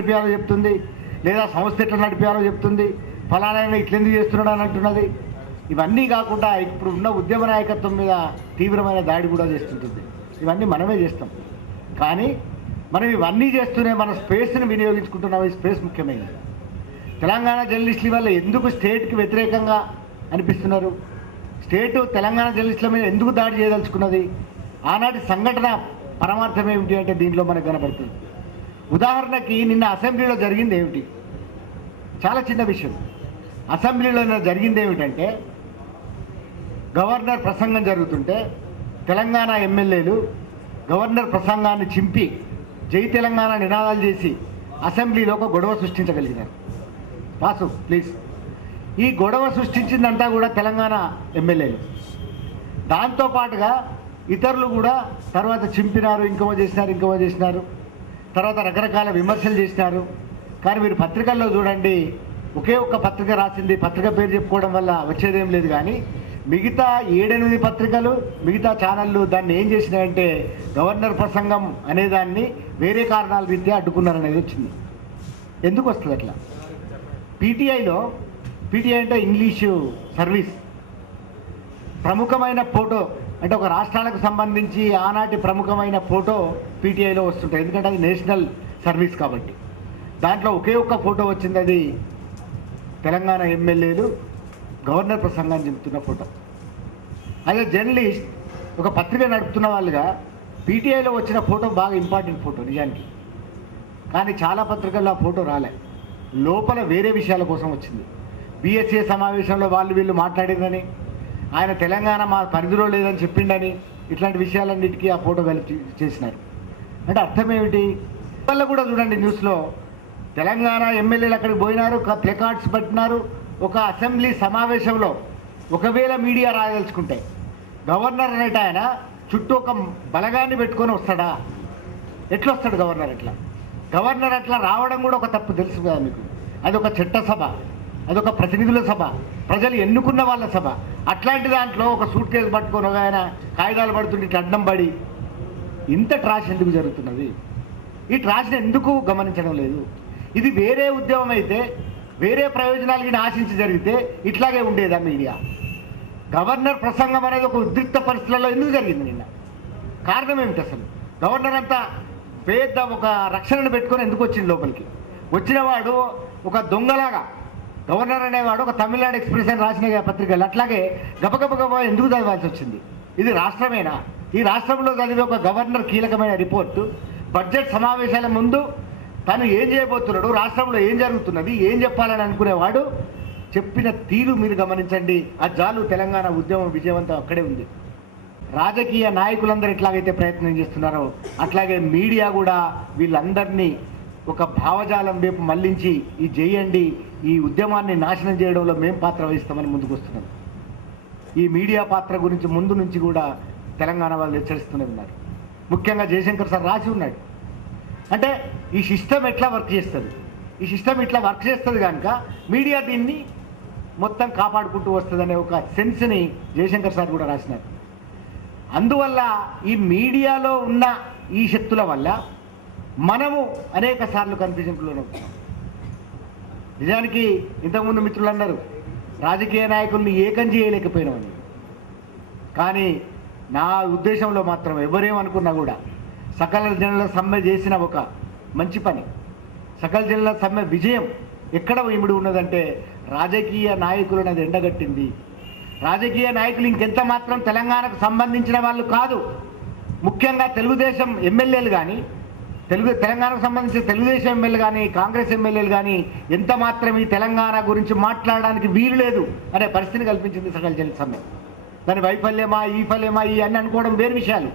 నడిపేయాలో చెప్తుంది, లేదా సంస్థ ఎట్లా నడిపేయాలో చెప్తుంది, ఫలానా ఇట్లెందుకు చేస్తున్నాడు అని అంటున్నది. ఇవన్నీ కాకుండా ఇప్పుడు ఉన్న ఉద్యమ నాయకత్వం మీద తీవ్రమైన దాడి కూడా చేస్తుంటుంది. ఇవన్నీ మనమే చేస్తాం, కానీ మనం ఇవన్నీ చేస్తూనే మన స్పేస్ని వినియోగించుకుంటున్నాం. ఈ స్పేస్ ముఖ్యమైనది. తెలంగాణ జర్నలిస్టుల వల్ల ఎందుకు స్టేట్కి వ్యతిరేకంగా అనిపిస్తున్నారు? స్టేటు తెలంగాణ జర్నలిస్టుల మీద ఎందుకు దాడి చేయదలుచుకున్నది? ఆనాటి సంఘటన పరమార్థం ఏమిటి అంటే దీంట్లో మనకు కనబడుతుంది. ఉదాహరణకి నిన్న అసెంబ్లీలో జరిగింది ఏమిటి? చాలా చిన్న విషయం. అసెంబ్లీలో జరిగింది ఏమిటంటే, గవర్నర్ ప్రసంగం జరుగుతుంటే తెలంగాణ ఎమ్మెల్యేలు గవర్నర్ ప్రసంగాన్ని చింపి జై తెలంగాణ నినాదాలు చేసి అసెంబ్లీలో ఒక గొడవ సృష్టించగలిగినారు. వాసు ప్లీజ్. ఈ గొడవ సృష్టించిందంతా కూడా తెలంగాణ ఎమ్మెల్యేలు. దాంతోపాటుగా ఇతరులు కూడా తర్వాత చింపినారు, ఇంకో చేసినారు, తర్వాత రకరకాల విమర్శలు చేసినారు. కానీ మీరు పత్రికల్లో చూడండి, ఒకే ఒక్క పత్రిక రాసింది. పత్రిక పేరు చెప్పుకోవడం వల్ల వచ్చేదేం లేదు, కానీ మిగతా 7-8 పత్రికలు, మిగతా ఛానళ్ళు దాన్ని ఏం చేసినాయంటే గవర్నర్ ప్రసంగం అనేదాన్ని వేరే కారణాల రీత్యా అడ్డుకున్నారనేది వచ్చింది. ఎందుకు వస్తుంది అట్లా? పీటీఐ అంటే ఇంగ్లీషు సర్వీస్, ప్రముఖమైన ఫోటో అంటే ఒక రాష్ట్రాలకు సంబంధించి ఆనాటి ప్రముఖమైన ఫోటో పీటీఐలో వస్తుంటాయి. ఎందుకంటే అది నేషనల్ సర్వీస్ కాబట్టి. దాంట్లో ఒకే ఒక్క ఫోటో వచ్చింది, అది తెలంగాణ ఎమ్మెల్యేలు గవర్నర్ ప్రసంగాన్ని చెబుతున్న ఫోటో. అదే జర్నలిస్ట్ ఒక పత్రిక నడుపుతున్న వాళ్ళుగా పీటీఐలో వచ్చిన ఫోటో బాగా ఇంపార్టెంట్ ఫోటో నిజానికి. కానీ చాలా పత్రికల్లో ఆ ఫోటో రాలే, లోపల వేరే విషయాల కోసం వచ్చింది. బీఎస్ఏ సమావేశంలో వీళ్ళు మాట్లాడిందని, ఆయన తెలంగాణ మా పరిధిలో లేదని చెప్పిండని, ఇట్లాంటి విషయాలన్నిటికీ ఆ ఫోటో కలిపి చేసినారు. అంటే అర్థం ఏమిటి? వల్ల కూడా చూడండి న్యూస్లో తెలంగాణ ఎమ్మెల్యేలు అక్కడికి పోయినారు, ప్లేకార్డ్స్ పెట్టినారు. ఒక అసెంబ్లీ సమావేశంలో ఒకవేళ మీడియా రాయదలుచుకుంటే గవర్నర్ అనేట ఆయన చుట్టూ ఒక బలగాన్ని పెట్టుకొని వస్తాడా? ఎట్లా వస్తాడు గవర్నర్? గవర్నర్ అట్లా రావడం కూడా ఒక తప్పు, తెలుసు కదా మీకు. అదొక చట్టసభ, అదొక ప్రతినిధుల సభ, ప్రజలు ఎన్నుకున్న వాళ్ళ సభ. అట్లాంటి దాంట్లో ఒక సూట్ కేసు పట్టుకొని ఒక ఆయన కాగితాలు పడుతుంటే ఇట్లా అడ్డం పడి ఇంత ట్రాష్ ఎందుకు జరుగుతున్నది? ఈ ట్రాష్ని ఎందుకు గమనించడం లేదు? ఇది వేరే ఉద్యమం అయితే, వేరే ప్రయోజనాలకి ఆశించి జరిగితే ఇట్లాగే ఉండేదా మీడియా? గవర్నర్ ప్రసంగం అనేది ఒక ఉద్రిక్త పరిస్థితులలో ఎందుకు జరిగింది నిన్న? కారణం ఏమిటి అసలు? గవర్నర్ అంతా పెద్ద ఒక రక్షణను పెట్టుకొని ఎందుకు వచ్చింది లోపలికి? వచ్చినవాడు ఒక దొంగలాగా, గవర్నర్ అనేవాడు ఒక తమిళనాడు ఎక్స్ప్రెస్ అని రాసిన పత్రికలు అట్లాగే గబగబ ఎందుకు చదవాల్సి వచ్చింది? ఇది రాష్ట్రమేనా? ఈ రాష్ట్రంలో చదివే ఒక గవర్నర్ కీలకమైన రిపోర్టు బడ్జెట్ సమావేశాల ముందు తను ఏం చేయబోతున్నాడు, రాష్ట్రంలో ఏం జరుగుతున్నది, ఏం చెప్పాలని అనుకునేవాడు చెప్పిన తీరు మీరు గమనించండి. ఆ జాలు తెలంగాణ ఉద్యమం విజయవంతం అక్కడే ఉంది. రాజకీయ నాయకులందరూ ఎట్లాగైతే ప్రయత్నం చేస్తున్నారో అట్లాగే మీడియా కూడా వీళ్ళందరినీ ఒక భావజాలం వైపు మళ్లించి ఈ చేయండి, ఈ ఉద్యమాన్ని నాశనం చేయడంలో మేము పాత్ర వహిస్తామని ముందుకు వస్తున్నాం. ఈ మీడియా పాత్ర గురించి ముందు నుంచి కూడా తెలంగాణ వాళ్ళు హెచ్చరిస్తూనే ఉన్నారు. ముఖ్యంగా జయశంకర్ సార్ రాసి ఉన్నాడు. అంటే ఈ సిస్టమ్ ఎట్లా వర్క్ చేస్తుంది, ఈ సిస్టమ్ ఇట్లా వర్క్ చేస్తుంది కనుక మీడియా దీన్ని మొత్తం కాపాడుకుంటూ వస్తుందనే ఒక సెన్స్ని జయశంకర్ సార్ కూడా రాసినారు. అందువల్ల ఈ మీడియాలో ఉన్న ఈ శక్తుల వల్ల మనము అనేక సార్లు కన్ఫ్యూజన్లో ఉన్నాం. నిజానికి ఇంతకుముందు మిత్రులు అన్నారు రాజకీయ నాయకుల్ని ఏకం చేయలేకపోయినామని. కానీ నా ఉద్దేశంలో మాత్రం ఎవరేమనుకున్నా కూడా సకల జనుల సమ్మె చేసిన ఒక మంచి పని, సకల జనుల సమ్మె విజయం ఎక్కడ ఇమిడి ఉన్నదంటే రాజకీయ నాయకులను అది ఎండగట్టింది. రాజకీయ నాయకులు ఇంకెంత మాత్రం తెలంగాణకు సంబంధించిన వాళ్ళు కాదు. ముఖ్యంగా తెలుగుదేశం ఎమ్మెల్యేలు కానీ, తెలంగాణకు సంబంధించిన తెలుగుదేశం ఎమ్మెల్యేలు కానీ, కాంగ్రెస్ ఎమ్మెల్యేలు కానీ ఎంత మాత్రం ఈ తెలంగాణ గురించి మాట్లాడడానికి వీలు లేదు అనే పరిస్థితిని కల్పించింది సకల జనుల సమ్మె. దాని వైఫల్యమా, ఈ ఫల్యమా, ఈ అన్ని అనుకోవడం వేరు విషయాలు.